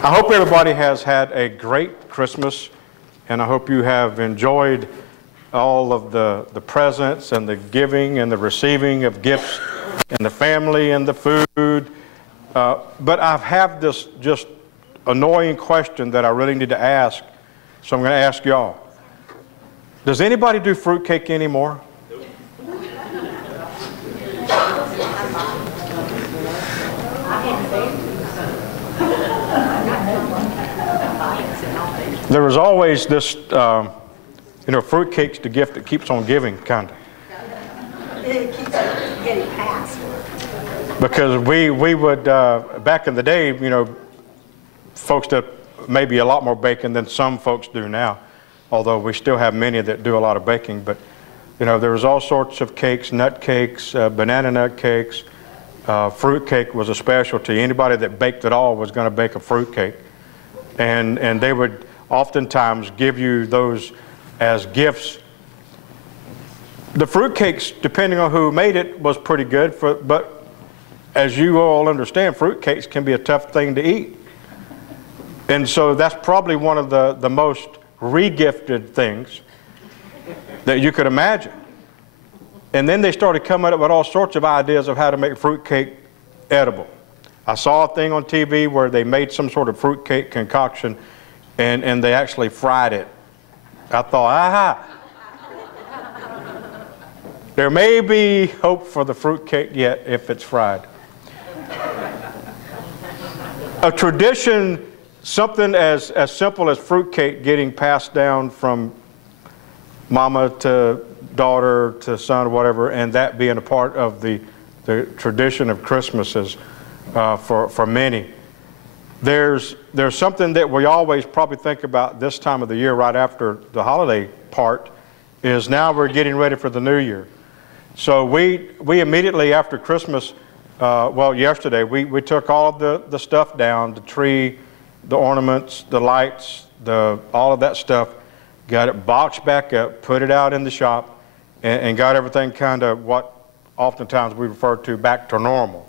I hope everybody has had a great Christmas, and I hope you have enjoyed all of the presents and the giving and the receiving of gifts and the family and the food. But I have this just annoying question that I really need to ask, so I'm going to ask y'all. Does anybody do fruitcake anymore? There was always this, fruitcake's the gift that keeps on giving, kind of. It keeps getting passed. Because we would, back in the day, folks did maybe a lot more baking than some folks do now, although we still have many that do a lot of baking. But, there was all sorts of cakes, nut cakes, banana nut cakes. Fruit cake was a specialty. Anybody that baked at all was going to bake a fruit cake. And they would oftentimes give you those as gifts. The fruit cakes, depending on who made it, was pretty good, but as you all understand, fruit cakes can be a tough thing to eat. And so that's probably one of the most re-gifted things that you could imagine. And then they started coming up with all sorts of ideas of how to make fruit cake edible. I saw a thing on TV where they made some sort of fruit cake concoction and they actually fried it. I thought, aha! There may be hope for the fruit cake yet if it's fried. A tradition, something as simple as fruit cake getting passed down from mama to daughter to son or whatever, and that being a part of the tradition of Christmases for many. There's something that we always probably think about this time of the year right after the holiday part, is now we're getting ready for the new year. So we immediately after Christmas, yesterday, we took all of the stuff down, the tree, the ornaments, the lights, all of that stuff, got it boxed back up, put it out in the shop, and got everything kind of what oftentimes we refer to back to normal,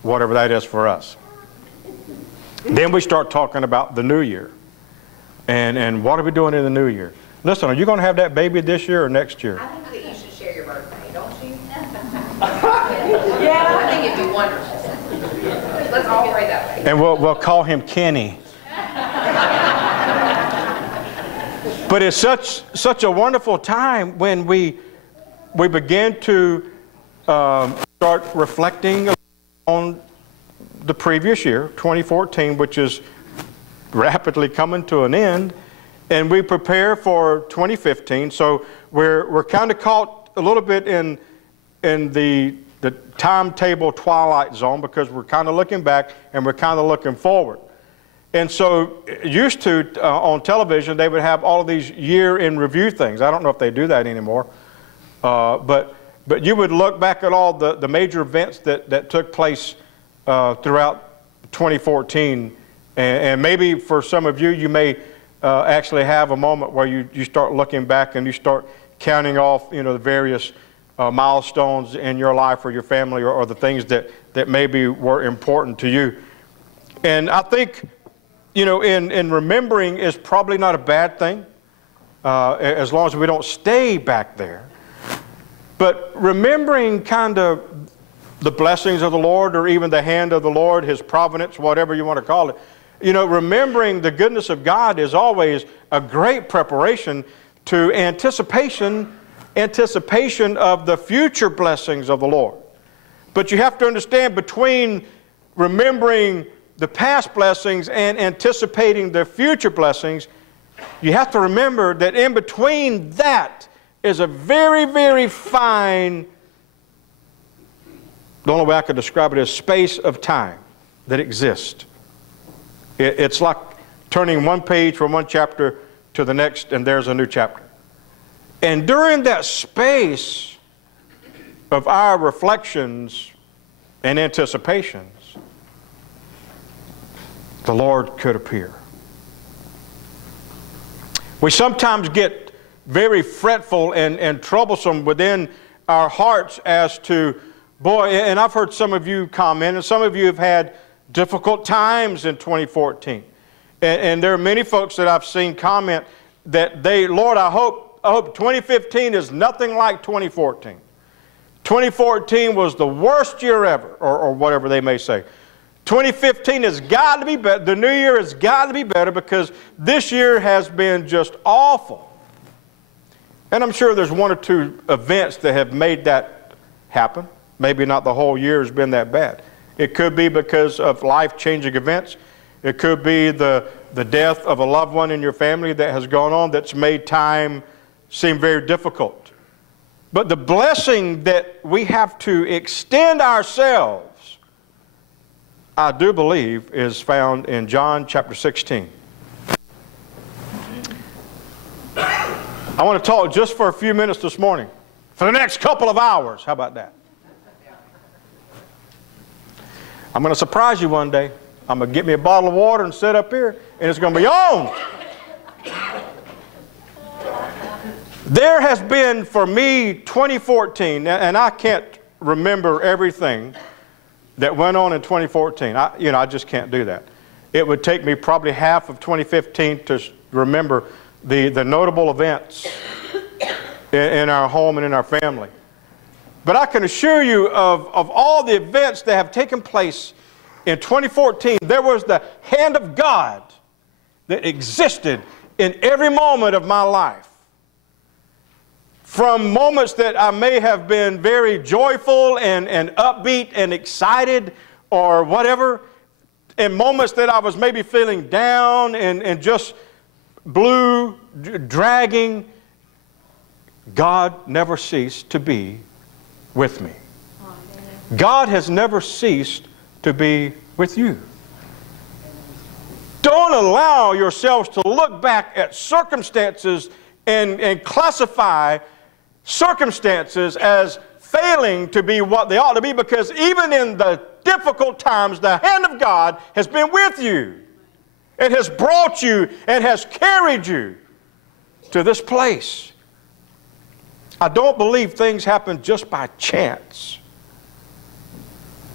whatever that is for us. Then we start talking about the new year. And what are we doing in the new year? Listen, are you going to have that baby this year or next year? I think that you should share your birthday, don't you? Yeah. I think it'd be wonderful. Let's all pray that way. And we'll call him Kenny. But it's such a wonderful time when we begin to start reflecting on the previous year, 2014, which is rapidly coming to an end, and we prepare for 2015. So we're kind of caught a little bit in the timetable twilight zone, because we're kind of looking back and we're kind of looking forward. And so used to, on television, they would have all of these year in review things. I don't know if they do that anymore. But you would look back at all the major events that took place throughout 2014. And maybe for some of you, you may actually have a moment where you start looking back and you start counting off, the various milestones in your life or your family, or the things that maybe were important to you. And I think, in remembering is probably not a bad thing, as long as we don't stay back there. But remembering kind of the blessings of the Lord, or even the hand of the Lord, His providence, whatever you want to call it, remembering the goodness of God is always a great preparation to anticipation of the future blessings of the Lord. But you have to understand, between remembering the past blessings and anticipating the future blessings, you have to remember that in between that is a very, very fine, the only way I could describe it is space of time that exists. It's like turning one page from one chapter to the next, and there's a new chapter. And during that space of our reflections and anticipations, the Lord could appear. We sometimes get very fretful and troublesome within our hearts as to, boy, and I've heard some of you comment, and some of you have had difficult times in 2014. And there are many folks that I've seen comment that Lord, I hope 2015 is nothing like 2014. 2014 was the worst year ever, or whatever they may say. 2015 has got to be better. The new year has got to be better because this year has been just awful. And I'm sure there's one or two events that have made that happen. Maybe not the whole year has been that bad. It could be because of life-changing events. It could be the death of a loved one in your family that has gone on that's made time seem very difficult. But the blessing that we have to extend ourselves, I do believe, is found in John chapter 16. I want to talk just for a few minutes this morning, for the next couple of hours. How about that? I'm going to surprise you one day. I'm going to get me a bottle of water and sit up here, and it's going to be on. There has been, for me, 2014, and I can't remember everything that went on in 2014. I just can't do that. It would take me probably half of 2015 to remember the notable events in our home and in our family. But I can assure you of all the events that have taken place in 2014, there was the hand of God that existed in every moment of my life. From moments that I may have been very joyful and upbeat and excited or whatever, and moments that I was maybe feeling down and just blue, dragging, God never ceased to be with me. God has never ceased to be with you. Don't allow yourselves to look back at circumstances and classify circumstances as failing to be what they ought to be, because even in the difficult times, the hand of God has been with you. It has brought you and has carried you to this place. I don't believe things happen just by chance.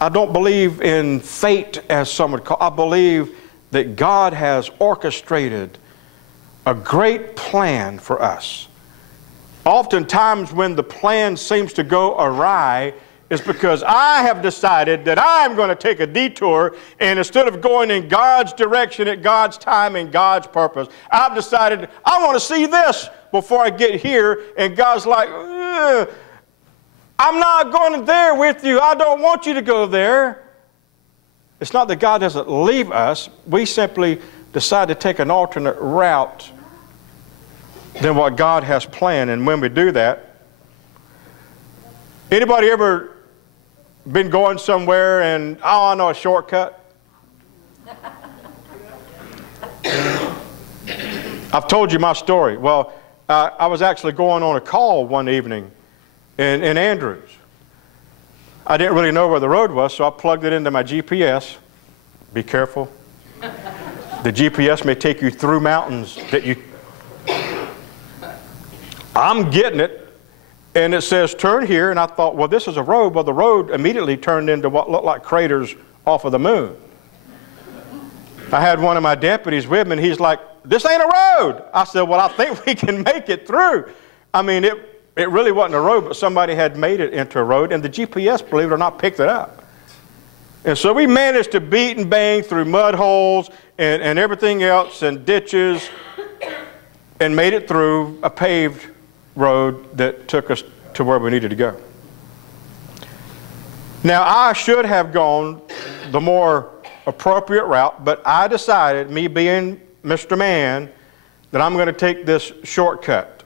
I don't believe in fate, as some would call it. I believe that God has orchestrated a great plan for us. Oftentimes when the plan seems to go awry, it's because I have decided that I'm going to take a detour, and instead of going in God's direction at God's time and God's purpose, I've decided I want to see this before I get here, and God's like, I'm not going there with you. I don't want you to go there. It's not that God doesn't leave us. We simply decide to take an alternate route than what God has planned. And when we do that, anybody ever been going somewhere and, I know a shortcut? I've told you my story. Well, I was actually going on a call one evening in Andrews. I didn't really know where the road was, so I plugged it into my GPS. Be careful. The GPS may take you through mountains that you... I'm getting it, and it says turn here, and I thought, well, this is a road. Well, the road immediately turned into what looked like craters off of the moon. I had one of my deputies with me, and he's like, this ain't a road. I said, well, I think we can make it through. I mean, it really wasn't a road, but somebody had made it into a road, and the GPS, believe it or not, picked it up. And so we managed to beat and bang through mud holes and everything else and ditches and made it through a paved road that took us to where we needed to go. Now, I should have gone the more appropriate route, but I decided, me being Mr. Man, that I'm going to take this shortcut.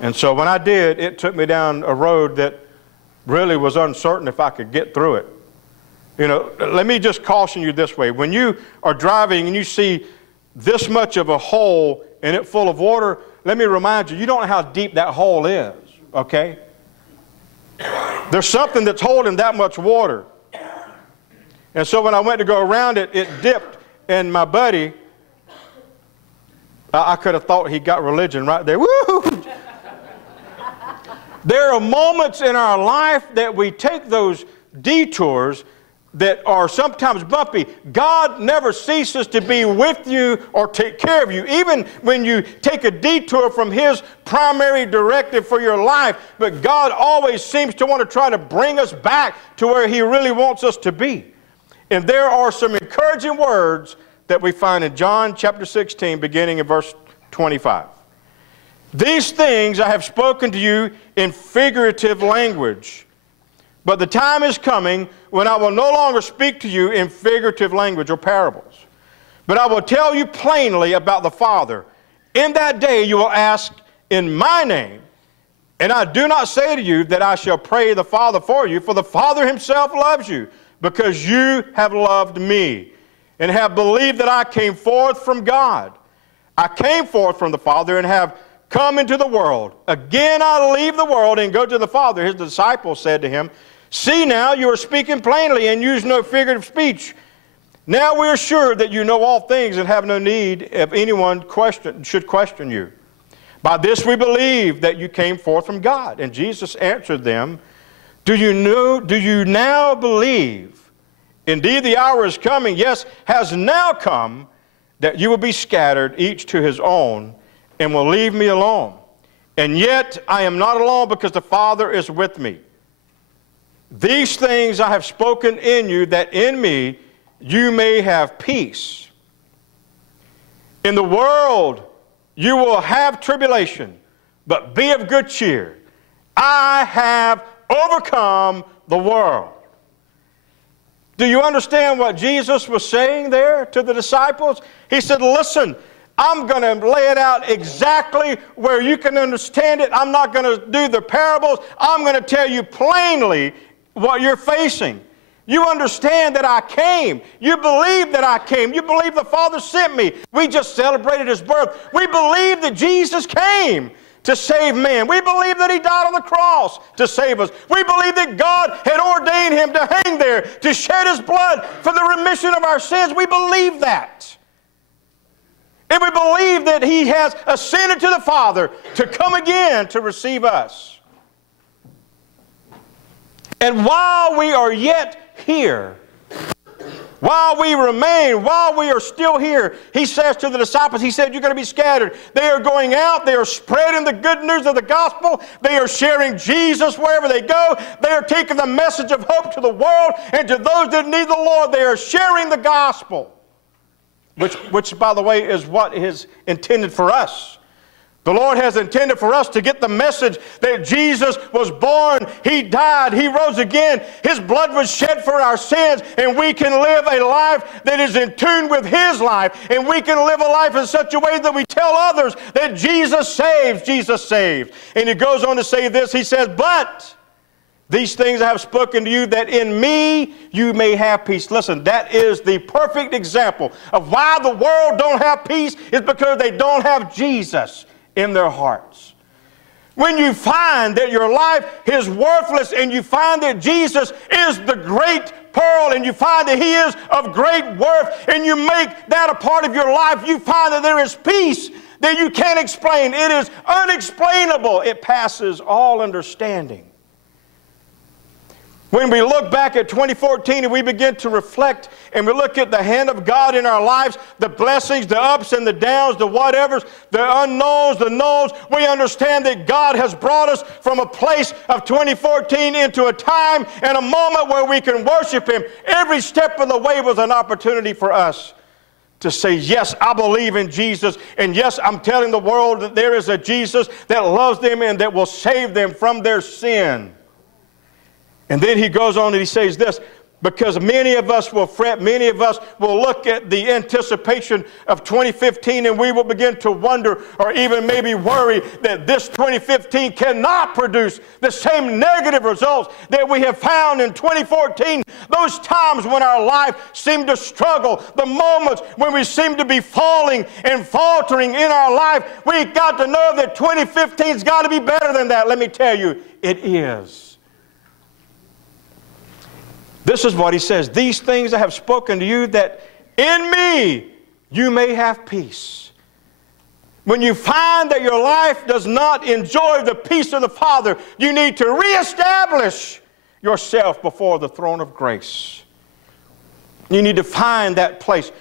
And so when I did, it took me down a road that really was uncertain if I could get through it. You know, let me just caution you this way. When you are driving and you see this much of a hole and it full of water, let me remind you, you don't know how deep that hole is, okay? There's something that's holding that much water. And so when I went to go around it, it dipped, and my buddy, I could have thought he got religion right there. Woo! There are moments in our life that we take those detours that are sometimes bumpy, God never ceases to be with you or take care of you, even when you take a detour from His primary directive for your life. But God always seems to want to try to bring us back to where He really wants us to be. And there are some encouraging words that we find in John chapter 16, beginning in verse 25. These things I have spoken to you in figurative language, but the time is coming when I will no longer speak to you in figurative language or parables, but I will tell you plainly about the Father. In that day you will ask in my name, and I do not say to you that I shall pray the Father for you, for the Father Himself loves you, because you have loved me, and have believed that I came forth from God. I came forth from the Father and have come into the world. Again I leave the world and go to the Father. His disciples said to Him, see now, you are speaking plainly and use no figurative speech. Now we are sure that you know all things and have no need if anyone should question you. By this we believe that you came forth from God. And Jesus answered them, do you now believe? Indeed, the hour is coming, yes, has now come, that you will be scattered, each to his own, and will leave me alone. And yet I am not alone, because the Father is with me. These things I have spoken in you, that in me you may have peace. In the world you will have tribulation, but be of good cheer. I have overcome the world. Do you understand what Jesus was saying there to the disciples? He said, listen, I'm going to lay it out exactly where you can understand it. I'm not going to do the parables. I'm going to tell you plainly what you're facing. You understand that I came. You believe that I came. You believe the Father sent me. We just celebrated His birth. We believe that Jesus came to save man. We believe that He died on the cross to save us. We believe that God had ordained Him to hang there, to shed His blood for the remission of our sins. We believe that. And we believe that He has ascended to the Father to come again to receive us. And while we are yet here, while we remain, while we are still here, He says to the disciples, He said, you're going to be scattered. They are going out. They are spreading the good news of the gospel. They are sharing Jesus wherever they go. They are taking the message of hope to the world, and to those that need the Lord, they are sharing the gospel, which by the way, is what is intended for us. The Lord has intended for us to get the message that Jesus was born, He died, He rose again, His blood was shed for our sins, and we can live a life that is in tune with His life, and we can live a life in such a way that we tell others that Jesus saves, Jesus saves. And He goes on to say this, He says, but these things I have spoken to you, that in me you may have peace. Listen, that is the perfect example of why the world don't have peace, is because they don't have Jesus in their hearts. When you find that your life is worthless, and you find that Jesus is the great pearl, and you find that He is of great worth, and you make that a part of your life, you find that there is peace that you can't explain. It is unexplainable. It passes all understanding. When we look back at 2014 and we begin to reflect and we look at the hand of God in our lives, the blessings, the ups and the downs, the whatevers, the unknowns, the knowns, we understand that God has brought us from a place of 2014 into a time and a moment where we can worship Him. Every step of the way was an opportunity for us to say, yes, I believe in Jesus, and yes, I'm telling the world that there is a Jesus that loves them and that will save them from their sin. And then he goes on and he says this, because many of us will fret, many of us will look at the anticipation of 2015 and we will begin to wonder or even maybe worry that this 2015 cannot produce the same negative results that we have found in 2014. Those times when our life seemed to struggle, the moments when we seem to be falling and faltering in our life, we got to know that 2015's got to be better than that. Let me tell you, it is. This is what he says, these things I have spoken to you, that in me you may have peace. When you find that your life does not enjoy the peace of the Father, you need to reestablish yourself before the throne of grace. You need to find that place.